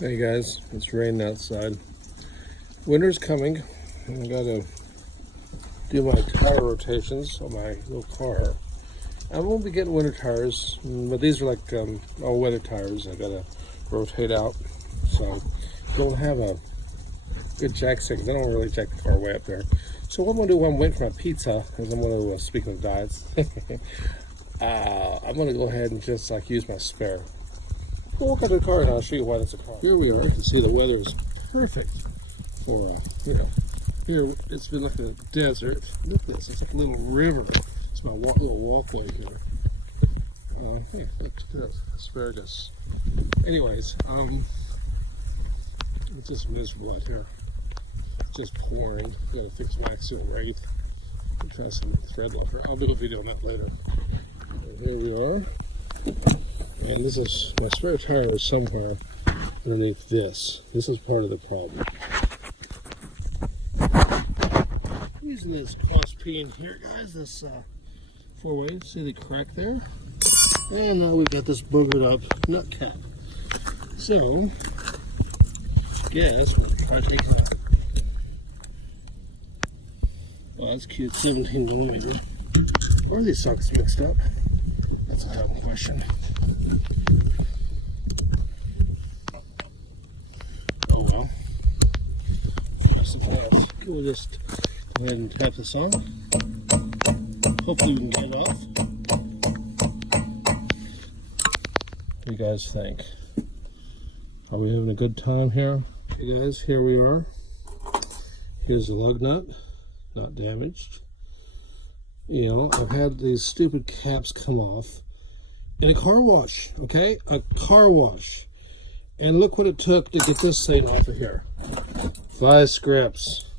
Hey guys, it's raining outside. Winter's coming, and I gotta do my tire rotations on my little car. I won't be getting winter tires, but these are like all weather tires. I gotta rotate out, so don't have a good jack stick. They don't really jack the car way up there. So what I'm gonna do while I'm waiting for my pizza is I'm gonna, speaking of diets, I'm gonna go ahead and just like use my spare. We'll walk out to the car and I'll show you why that's a car. Here we are. You can see the weather is perfect for, here it's been like a desert. Look at this. It's like a little river. It's my little walkway here. Hey, look at this. Asparagus. Anyways, it's just miserable out here. It's just pouring. Gotta fix my accident rate. And try some thread locker. I'll do a video on that later. And here we are. And this is, my spare tire was somewhere underneath this. This is part of the problem. Using this cross peen here, guys, this 4-way, see the crack there? And now we've got this boogered up nut cap. So, guess we'll try taking that. Oh, that's cute, 17 millimeter. Or are these sockets mixed up? That's a dumb question. Oh well. We'll just go ahead and tap this on. Hopefully we can get it off. What do you guys think? Are we having a good time here? Okay guys, here we are. Here's the lug nut, not damaged. You know, I've had these stupid caps come off in a car wash, okay? A car wash. And look what it took to get this thing off of here. 5 scripts,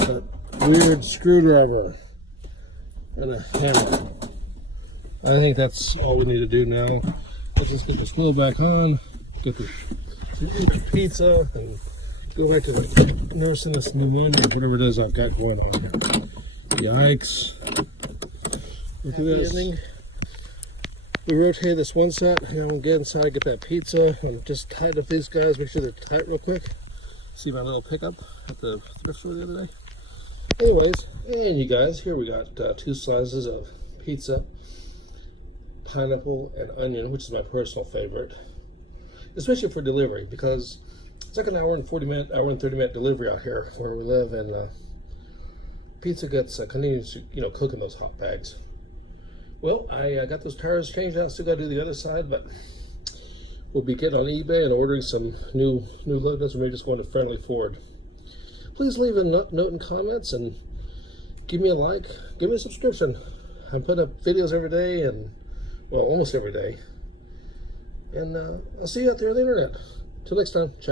a weird screwdriver, and a hammer. I think that's all we need to do now. Let's just get this glue back on, get the pizza, and go back to nursing this pneumonia, whatever it is I've got going on here. Yikes. Look at this. We rotate this one set. Now I'm gonna get inside, get that pizza. I'm just tighten up these guys, make sure they're tight real quick. See my little pickup at the thrift store the other day? Anyways, and you guys, here we got 2 slices of pizza, pineapple and onion, which is my personal favorite, especially for delivery, because it's like an hour and 30 minute delivery out here where we live, and pizza gets continues to cook in those hot bags. Well, I got those tires changed out. Still got to do the other side, but we'll be getting on eBay and ordering some new logos, or maybe just going to Friendly Ford. Please leave a note in comments and give me a like, give me a subscription. I put up videos every day, and well, almost every day. And I'll see you out there on the internet. Till next time, ciao.